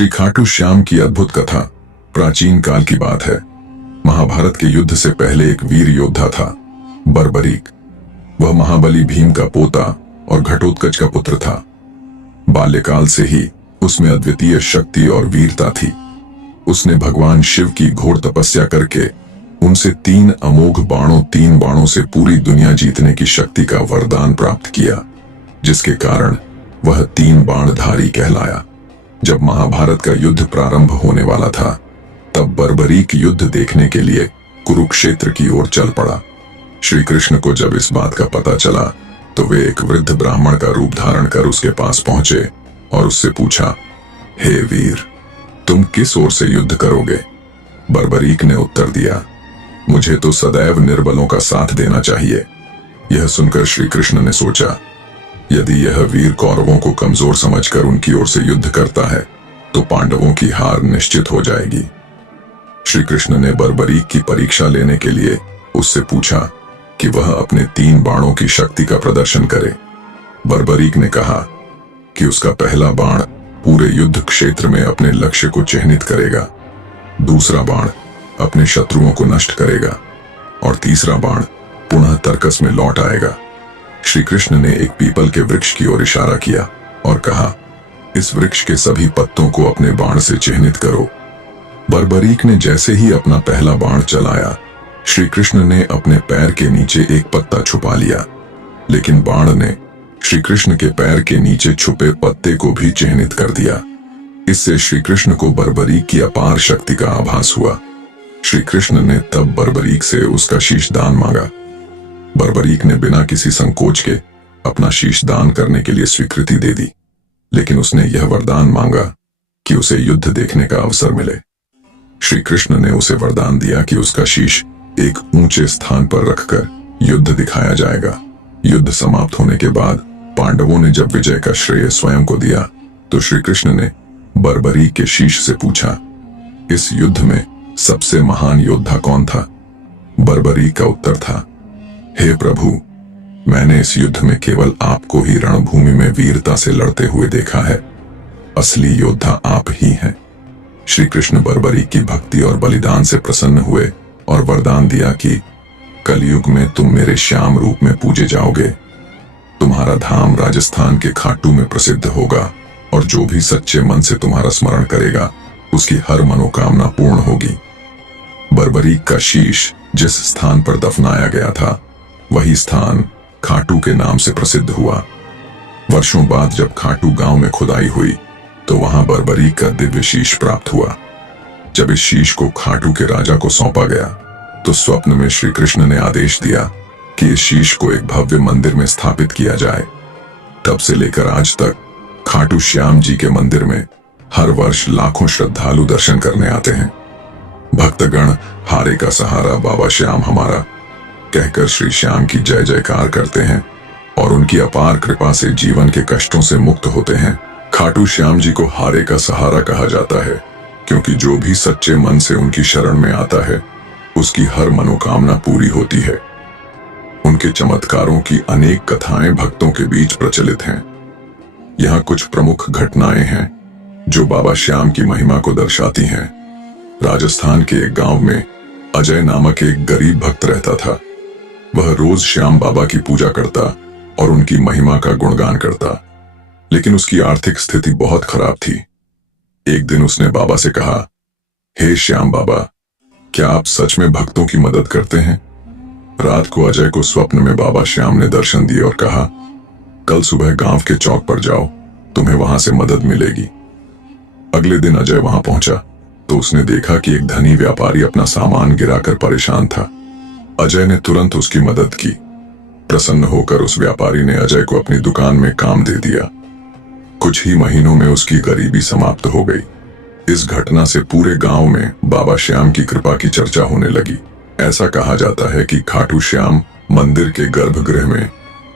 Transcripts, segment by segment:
श्री खाटू श्याम की अद्भुत कथा प्राचीन काल की बात है। महाभारत के युद्ध से पहले एक वीर योद्धा था, बर्बरीक। वह महाबली भीम का पोता और घटोत्कच का पुत्र था। बाल्यकाल से ही उसमें अद्वितीय शक्ति और वीरता थी। उसने भगवान शिव की घोर तपस्या करके उनसे 3 अमोघ बाणों 3 बाणों से पूरी दुनिया जीतने की शक्ति का वरदान प्राप्त किया, जिसके कारण वह 3 बाणधारी कहलाया। जब महाभारत का युद्ध प्रारंभ होने वाला था, तब बर्बरीक युद्ध देखने के लिए कुरुक्षेत्र की ओर चल पड़ा। श्री कृष्ण को जब इस बात का पता चला, तो वे एक वृद्ध ब्राह्मण का रूप धारण कर उसके पास पहुंचे और उससे पूछा, हे वीर, तुम किस ओर से युद्ध करोगे? बर्बरीक ने उत्तर दिया, मुझे तो सदैव निर्बलों का साथ देना चाहिए। यह सुनकर श्री कृष्ण ने सोचा, यदि यह वीर कौरवों को कमजोर समझकर उनकी ओर से युद्ध करता है, तो पांडवों की हार निश्चित हो जाएगी। श्री कृष्ण ने बर्बरीक की परीक्षा लेने के लिए उससे पूछा कि वह अपने 3 बाणों की शक्ति का प्रदर्शन करे। बर्बरीक ने कहा कि उसका पहला बाण पूरे युद्ध क्षेत्र में अपने लक्ष्य को चिह्नित करेगा, दूसरा बाण अपने शत्रुओं को नष्ट करेगा और तीसरा बाण पुनः तर्कस में लौट आएगा। श्री कृष्ण ने एक पीपल के वृक्ष की ओर इशारा किया और कहा, इस वृक्ष के सभी पत्तों को अपने बाण से चिह्नित करो। बर्बरीक ने जैसे ही अपना पहला बाण चलाया, श्री कृष्ण ने अपने पैर के नीचे एक पत्ता छुपा लिया, लेकिन बाण ने श्री कृष्ण के पैर के नीचे छुपे पत्ते को भी चिह्नित कर दिया। इससे श्री कृष्ण को बर्बरीक की अपार शक्ति का आभास हुआ। श्री कृष्ण ने तब बर्बरीक से उसका शीश दान मांगा। बर्बरीक ने बिना किसी संकोच के अपना शीश दान करने के लिए स्वीकृति दे दी, लेकिन उसने यह वरदान मांगा कि उसे युद्ध देखने का अवसर मिले। श्री कृष्ण ने उसे वरदान दिया कि उसका शीश एक ऊंचे स्थान पर रखकर युद्ध दिखाया जाएगा। युद्ध समाप्त होने के बाद पांडवों ने जब विजय का श्रेय स्वयं को दिया, तो श्री कृष्ण ने बर्बरीक के शीश से पूछा, इस युद्ध में सबसे महान योद्धा कौन था? बर्बरीक का उत्तर था, हे प्रभु, मैंने इस युद्ध में केवल आपको ही रणभूमि में वीरता से लड़ते हुए देखा है। असली योद्धा आप ही हैं। श्री कृष्ण बर्बरीक की भक्ति और बलिदान से प्रसन्न हुए और वरदान दिया कि कलयुग में तुम मेरे श्याम रूप में पूजे जाओगे। तुम्हारा धाम राजस्थान के खाटू में प्रसिद्ध होगा और जो भी सच्चे मन से तुम्हारा स्मरण करेगा, उसकी हर मनोकामना पूर्ण होगी। बर्बरीक का शीश जिस स्थान पर दफनाया गया था, वही स्थान खाटू के नाम से प्रसिद्ध हुआ। वर्षों बाद जब खाटू गांव में खुदाई हुई, तो वहां बर्बरीक का दिव्य शीश प्राप्त हुआ। जब इस शीश को खाटू के राजा को सौंपा गया, तो स्वप्न में श्री कृष्ण ने आदेश दिया कि इस शीश को एक भव्य मंदिर में स्थापित किया जाए। तब से लेकर आज तक खाटू श्याम जी के मंदिर में हर वर्ष लाखों श्रद्धालु दर्शन करने आते हैं। भक्तगण हारे का सहारा बाबा श्याम हमारा कहकर श्री श्याम की जय जयकार करते हैं और उनकी अपार कृपा से जीवन के कष्टों से मुक्त होते हैं। खाटू श्याम जी को हारे का सहारा कहा जाता है, क्योंकि जो भी सच्चे मन से उनकी शरण में आता है, उसकी हर मनोकामना पूरी होती है। उनके चमत्कारों की अनेक कथाएं भक्तों के बीच प्रचलित हैं। यहाँ कुछ प्रमुख घटनाएं हैं जो बाबा श्याम की महिमा को दर्शाती हैं। राजस्थान के एक गांव में अजय नामक एक गरीब भक्त रहता था। वह रोज श्याम बाबा की पूजा करता और उनकी महिमा का गुणगान करता, लेकिन उसकी आर्थिक स्थिति बहुत खराब थी। एक दिन उसने बाबा से कहा, हे श्याम बाबा, क्या आप सच में भक्तों की मदद करते हैं? रात को अजय को स्वप्न में बाबा श्याम ने दर्शन दिए और कहा, कल सुबह गांव के चौक पर जाओ, तुम्हें वहां से मदद मिलेगी। अगले दिन अजय वहां पहुंचा तो उसने देखा कि एक धनी व्यापारी अपना सामान गिराकर परेशान था। अजय ने तुरंत उसकी मदद की। प्रसन्न होकर उस व्यापारी ने अजय को अपनी दुकान में काम दे दिया। कुछ ही महीनों में उसकी गरीबी समाप्त हो गई। इस घटना से पूरे गांव में बाबा श्याम की कृपा की चर्चा होने लगी। ऐसा कहा जाता है कि खाटू श्याम मंदिर के गर्भगृह में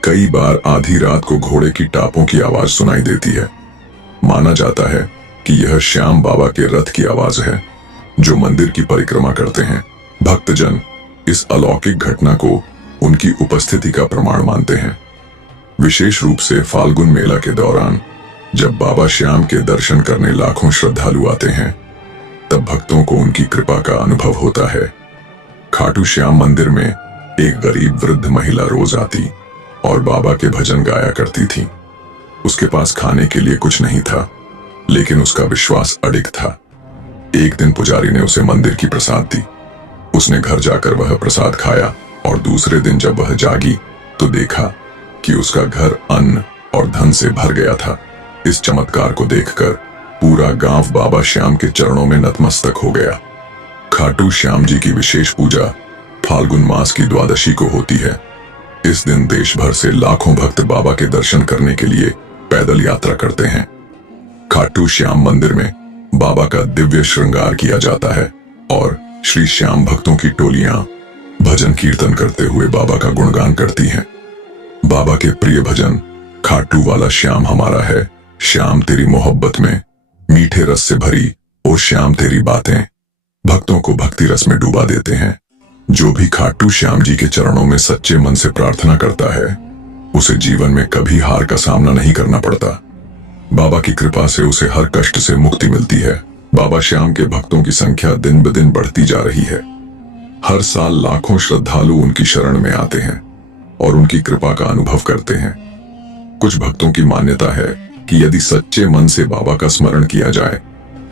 कई बार आधी रात को घोड़े की टापों की आवाज सुनाई देती है। माना जाता है कि यह श्याम बाबा के रथ की आवाज है, जो मंदिर की परिक्रमा करते हैं। भक्तजन इस अलौकिक घटना को उनकी उपस्थिति का प्रमाण मानते हैं। विशेष रूप से फाल्गुन मेला के दौरान जब बाबा श्याम के दर्शन करने लाखों श्रद्धालु आते हैं, तब भक्तों को उनकी कृपा का अनुभव होता है। खाटू श्याम मंदिर में एक गरीब वृद्ध महिला रोज आती और बाबा के भजन गाया करती थी। उसके पास खाने के लिए कुछ नहीं था, लेकिन उसका विश्वास अडिग था। एक दिन पुजारी ने उसे मंदिर की प्रसाद दी। उसने घर जाकर वह प्रसाद खाया और दूसरे दिन जब वह जागी तो देखा कि उसका घर अन्न और धन से भर गया था। इस चमत्कार को देखकर पूरा गांव बाबा श्याम के चरणों में नतमस्तक हो गया। खाटू श्याम जी की विशेष पूजा फाल्गुन मास की द्वादशी को होती है। इस दिन देश भर से लाखों भक्त बाबा के दर्शन करने के लिए पैदल यात्रा करते हैं। खाटू श्याम मंदिर में बाबा का दिव्य श्रृंगार किया जाता है और श्री श्याम भक्तों की टोलियां भजन कीर्तन करते हुए बाबा का गुणगान करती हैं। बाबा के प्रिय भजन खाटू वाला श्याम हमारा है, श्याम तेरी मोहब्बत में, मीठे रस से भरी ओ श्याम तेरी बातें भक्तों को भक्ति रस में डुबा देते हैं। जो भी खाटू श्याम जी के चरणों में सच्चे मन से प्रार्थना करता है, उसे जीवन में कभी हार का सामना नहीं करना पड़ता। बाबा की कृपा से उसे हर कष्ट से मुक्ति मिलती है। बाबा श्याम के भक्तों की संख्या दिन ब दिन बढ़ती जा रही है। हर साल लाखों श्रद्धालु उनकी शरण में आते हैं और उनकी कृपा का अनुभव करते हैं। कुछ भक्तों की मान्यता है कि यदि सच्चे मन से बाबा का स्मरण किया जाए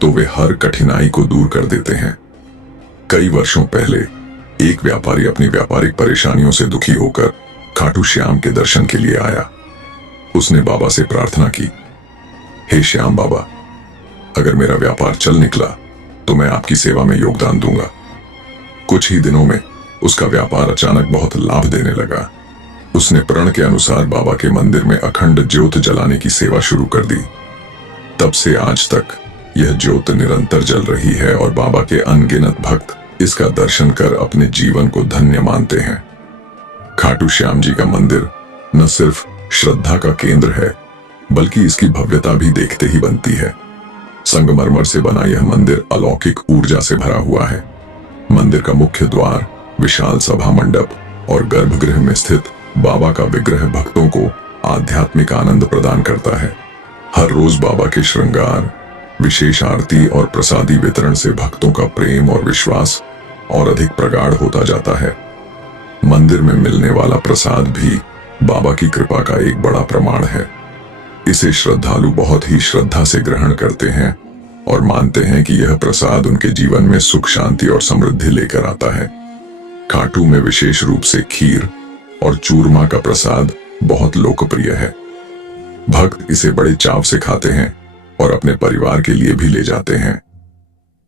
तो वे हर कठिनाई को दूर कर देते हैं। कई वर्षों पहले एक व्यापारी अपनी व्यापारिक परेशानियों से दुखी होकर खाटू श्याम के दर्शन के लिए आया। उसने बाबा से प्रार्थना की, हे श्याम बाबा, अगर मेरा व्यापार चल निकला तो मैं आपकी सेवा में योगदान दूंगा। कुछ ही दिनों में उसका व्यापार अचानक बहुत लाभ देने लगा। उसने प्रण के अनुसार बाबा के मंदिर में अखंड ज्योत जलाने की सेवा शुरू कर दी। तब से आज तक यह ज्योत निरंतर जल रही है और बाबा के अनगिनत भक्त इसका दर्शन कर अपने जीवन को धन्य मानते हैं। खाटू श्याम जी का मंदिर न सिर्फ श्रद्धा का केंद्र है, बल्कि इसकी भव्यता भी देखते ही बनती है। संगमरमर से बना यह मंदिर अलौकिक ऊर्जा से भरा हुआ है। मंदिर का मुख्य द्वार, विशाल सभा मंडप और गर्भगृह में स्थित बाबा का विग्रह भक्तों को आध्यात्मिक आनंद प्रदान करता है। हर रोज बाबा के श्रृंगार, विशेष आरती और प्रसादी वितरण से भक्तों का प्रेम और विश्वास और अधिक प्रगाढ़ होता जाता है। मंदिर में मिलने वाला प्रसाद भी बाबा की कृपा का एक बड़ा प्रमाण है। इसे श्रद्धालु बहुत ही श्रद्धा से ग्रहण करते हैं और मानते हैं कि यह प्रसाद उनके जीवन में सुख, शांति और समृद्धि लेकर आता है। खाटू में विशेष रूप से खीर और चूरमा का प्रसाद बहुत लोकप्रिय है। भक्त इसे बड़े चाव से खाते हैं और अपने परिवार के लिए भी ले जाते हैं।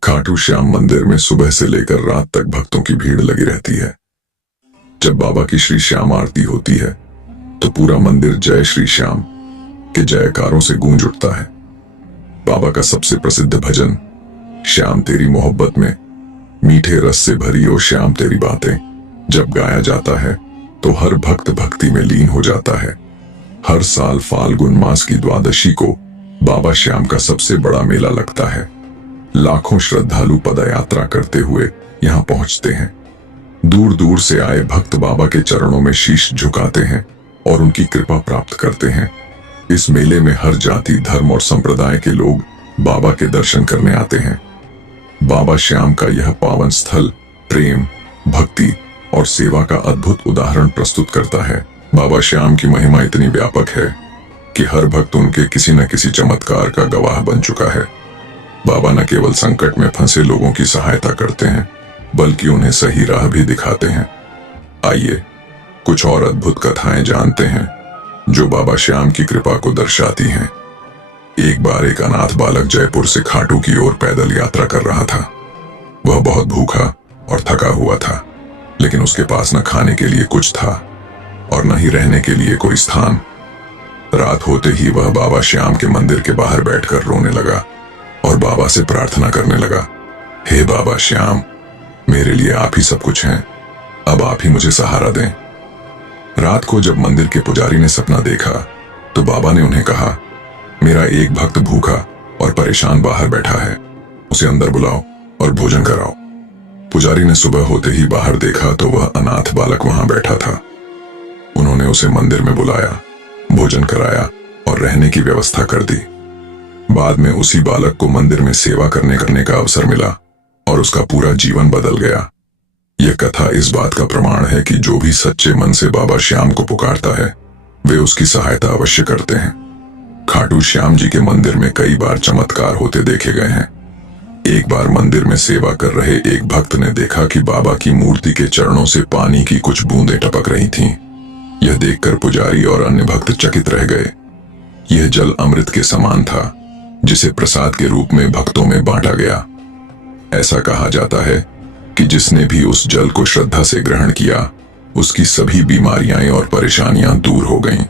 खाटू श्याम मंदिर में सुबह से लेकर रात तक भक्तों की भीड़ लगी रहती है। जब बाबा की श्री श्याम आरती होती है तो पूरा मंदिर जय श्री श्याम के जयकारों से गूंज उठता है। बाबा का सबसे प्रसिद्ध भजन श्याम तेरी मोहब्बत में, मीठे रस से भरी ओ श्याम तेरी बातें जब गाया जाता है तो हर भक्त भक्ति में लीन हो जाता है। हर साल फाल्गुन मास की द्वादशी को बाबा श्याम का सबसे बड़ा मेला लगता है। लाखों श्रद्धालु पदयात्रा करते हुए यहाँ पहुंचते हैं। दूर दूर से आए भक्त बाबा के चरणों में शीश झुकाते हैं और उनकी कृपा प्राप्त करते हैं। इस मेले में हर जाति, धर्म और संप्रदाय के लोग बाबा के दर्शन करने आते हैं। बाबा श्याम का यह पावन स्थल प्रेम, भक्ति और सेवा का अद्भुत उदाहरण प्रस्तुत करता है। बाबा श्याम की महिमा इतनी व्यापक है कि हर भक्त उनके किसी न किसी चमत्कार का गवाह बन चुका है। बाबा न केवल संकट में फंसे लोगों की सहायता करते हैं, बल्कि उन्हें सही राह भी दिखाते हैं। आइए कुछ और अद्भुत कथाएं जानते हैं जो बाबा श्याम की कृपा को दर्शाती हैं। एक बार एक अनाथ बालक जयपुर से खाटू की ओर पैदल यात्रा कर रहा था। वह बहुत भूखा और थका हुआ था, लेकिन उसके पास न खाने के लिए कुछ था और न ही रहने के लिए कोई स्थान। रात होते ही वह बाबा श्याम के मंदिर के बाहर बैठकर रोने लगा और बाबा से प्रार्थना करने लगा, हे बाबा श्याम, मेरे लिए आप ही सब कुछ हैं, अब आप ही मुझे सहारा दें। रात को जब मंदिर के पुजारी ने सपना देखा तो बाबा ने उन्हें कहा, मेरा एक भक्त भूखा और परेशान बाहर बैठा है, उसे अंदर बुलाओ और भोजन कराओ। पुजारी ने सुबह होते ही बाहर देखा तो वह अनाथ बालक वहां बैठा था। उन्होंने उसे मंदिर में बुलाया, भोजन कराया और रहने की व्यवस्था कर दी। बाद में उसी बालक को मंदिर में सेवा करने का अवसर मिला और उसका पूरा जीवन बदल गया। यह कथा इस बात का प्रमाण है कि जो भी सच्चे मन से बाबा श्याम को पुकारता है वे उसकी सहायता अवश्य करते हैं। खाटू श्याम जी के मंदिर में कई बार चमत्कार होते देखे गए हैं। एक बार मंदिर में सेवा कर रहे एक भक्त ने देखा कि बाबा की मूर्ति के चरणों से पानी की कुछ बूंदें टपक रही थीं। यह देखकर पुजारी और अन्य भक्त चकित रह गए। यह जल अमृत के समान था, जिसे प्रसाद के रूप में भक्तों में बांटा गया। ऐसा कहा जाता है कि जिसने भी उस जल को श्रद्धा से ग्रहण किया उसकी सभी बीमारियां और परेशानियां दूर हो गईं।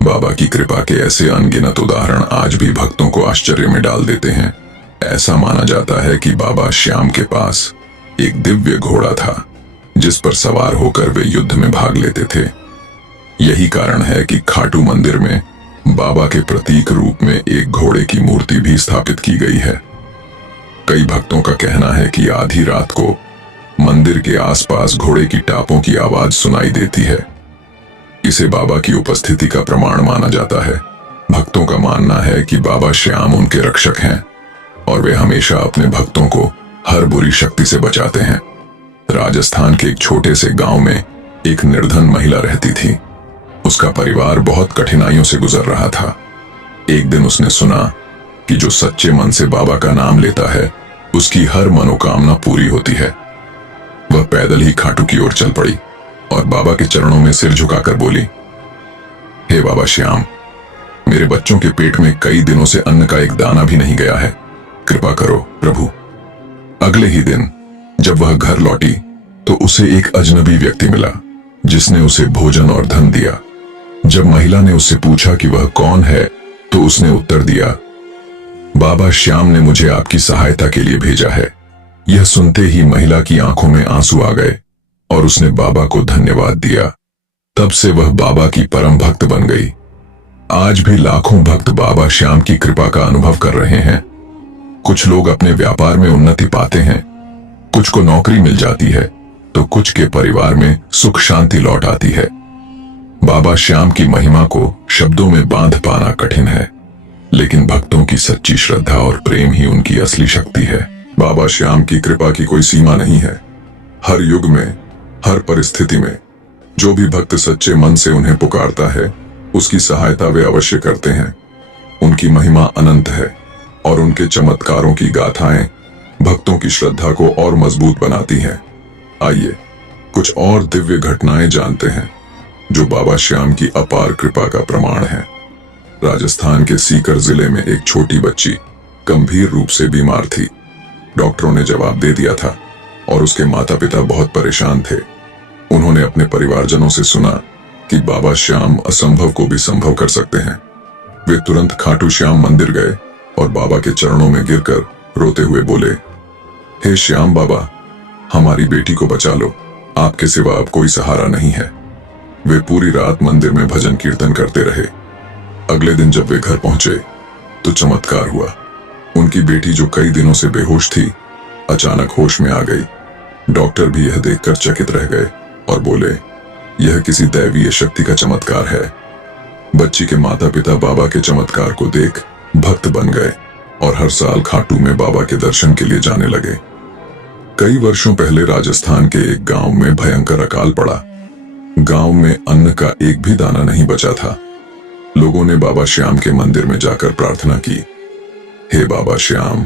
बाबा की कृपा के ऐसे अनगिनत उदाहरण आज भी भक्तों को आश्चर्य में डाल देते हैं। ऐसा माना जाता है कि बाबा श्याम के पास एक दिव्य घोड़ा था जिस पर सवार होकर वे युद्ध में भाग लेते थे। यही कारण है कि खाटू मंदिर में बाबा के प्रतीक रूप में एक घोड़े की मूर्ति भी स्थापित की गई है। कई भक्तों का कहना है कि आधी रात को मंदिर के आसपास घोड़े की टापों की आवाज सुनाई देती है। इसे बाबा की उपस्थिति का प्रमाण माना जाता है। भक्तों का मानना है कि बाबा श्याम उनके रक्षक हैं और वे हमेशा अपने भक्तों को हर बुरी शक्ति से बचाते हैं। राजस्थान के एक छोटे से गांव में एक निर्धन महिला रहती थी। उसका परिवार बहुत कठिनाइयों से गुजर रहा था। एक दिन उसने सुना कि जो सच्चे मन से बाबा का नाम लेता है उसकी हर मनोकामना पूरी होती है। वह पैदल ही खाटू की ओर चल पड़ी और बाबा के चरणों में सिर झुकाकर बोली, हे बाबा श्याम, मेरे बच्चों के पेट में कई दिनों से अन्न का एक दाना भी नहीं गया है, कृपा करो प्रभु। अगले ही दिन जब वह घर लौटी तो उसे एक अजनबी व्यक्ति मिला जिसने उसे भोजन और धन दिया। जब महिला ने उससे पूछा कि वह कौन है तो उसने उत्तर दिया, बाबा श्याम ने मुझे आपकी सहायता के लिए भेजा है। यह सुनते ही महिला की आंखों में आंसू आ गए और उसने बाबा को धन्यवाद दिया। तब से वह बाबा की परम भक्त बन गई। आज भी लाखों भक्त बाबा श्याम की कृपा का अनुभव कर रहे हैं। कुछ लोग अपने व्यापार में उन्नति पाते हैं, कुछ को नौकरी मिल जाती है तो कुछ के परिवार में सुख शांति लौट आती है। बाबा श्याम की महिमा को शब्दों में बांध पाना कठिन है, लेकिन भक्तों की सच्ची श्रद्धा और प्रेम ही उनकी असली शक्ति है। बाबा श्याम की कृपा की कोई सीमा नहीं है। हर युग में, हर परिस्थिति में जो भी भक्त सच्चे मन से उन्हें पुकारता है उसकी सहायता वे अवश्य करते हैं। उनकी महिमा अनंत है और उनके चमत्कारों की गाथाएं भक्तों की श्रद्धा को और मजबूत बनाती हैं। आइए कुछ और दिव्य घटनाएं जानते हैं जो बाबा श्याम की अपार कृपा का प्रमाण है। राजस्थान के सीकर जिले में एक छोटी बच्ची गंभीर रूप से बीमार थी। डॉक्टरों ने जवाब दे दिया था और उसके माता पिता बहुत परेशान थे। उन्होंने अपने परिवारजनों से सुना कि बाबा श्याम असंभव को भी संभव कर सकते हैं। वे तुरंत खाटू श्याम मंदिर गए और बाबा के चरणों में गिरकर रोते हुए बोले, हे श्याम बाबा, हमारी बेटी को बचा लो, आपके सिवा अब कोई सहारा नहीं है। वे पूरी रात मंदिर में भजन कीर्तन करते रहे। अगले दिन जब वे घर पहुंचे तो चमत्कार हुआ। उनकी बेटी जो कई दिनों से बेहोश थी अचानक होश में आ गई। डॉक्टर भी यह देखकर चकित रह गए और बोले, यह किसी दैवीय शक्ति का चमत्कार है। बच्ची के माता पिता बाबा के चमत्कार को देख भक्त बन गए और हर साल खाटू में बाबा के दर्शन के लिए जाने लगे। कई वर्षों पहले राजस्थान के एक गांव में भयंकर अकाल पड़ा। गांव में अन्न का एक भी दाना नहीं बचा था। लोगों ने बाबा श्याम के मंदिर में जाकर प्रार्थना की, हे बाबा श्याम,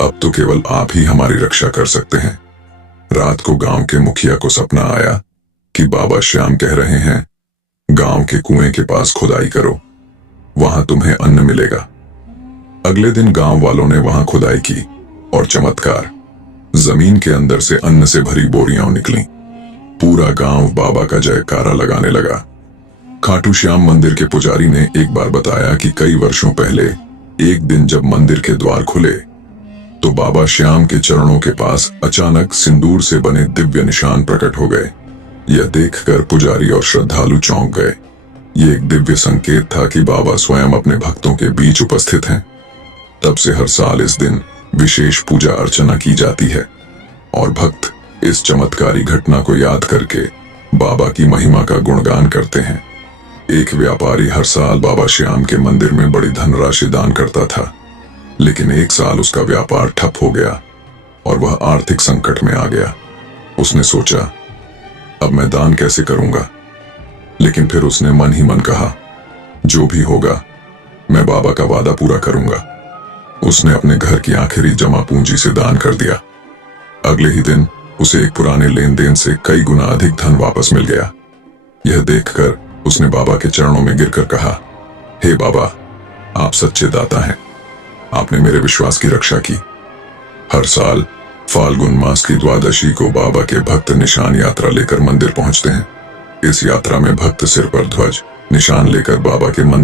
अब तो केवल आप ही हमारी रक्षा कर सकते हैं। रात को गांव के मुखिया को सपना आया कि बाबा श्याम कह रहे हैं, गांव के कुएं के पास खुदाई करो, वहां तुम्हें अन्न मिलेगा। अगले दिन गांव वालों ने वहां खुदाई की और चमत्कार, जमीन के अंदर से अन्न से भरी बोरियां निकली। पूरा गांव बाबा का जयकारा लगाने लगा। खाटू श्याम मंदिर के पुजारी ने एक बार बताया कि कई वर्षों पहले एक दिन जब मंदिर के द्वार खुले तो बाबा श्याम के चरणों के पास अचानक सिंदूर से बने दिव्य निशान प्रकट हो गए। यह देखकर पुजारी और श्रद्धालु चौंक गए। ये एक दिव्य संकेत था कि बाबा स्वयं अपने भक्तों के बीच उपस्थित हैं। तब से हर साल इस दिन विशेष पूजा अर्चना की जाती है और भक्त इस चमत्कारी घटना को याद करके बाबा की महिमा का गुणगान करते हैं। एक व्यापारी हर साल बाबा श्याम के मंदिर में बड़ी धनराशि दान करता था, लेकिन एक साल उसका व्यापार ठप हो गया और वह आर्थिक संकट में आ गया। उसने सोचा, अब मैं दान कैसे करूंगा? लेकिन फिर उसने मन ही मन कहा, जो भी होगा मैं बाबा का वादा पूरा करूंगा। उसने अपने घर की आखिरी जमा पूंजी से दान कर दिया। अगले ही दिन उसे एक पुराने लेन देन से कई गुना अधिक धन वापस मिल गया। यह देखकर उसने बाबा के चरणों में गिरकर कहा, हे बाबा, आप सच्चे दाता हैं। आपने मेरे विश्वास की रक्षा की। हर साल फाल्गुन मास की द्वादशी को बाबा के भक्त निशान यात्रा लेकर मंदिर पहुंचते हैं। इस यात्रा में भक्त सिर पर ध्वज निशान लेकर बाबा के मंदिर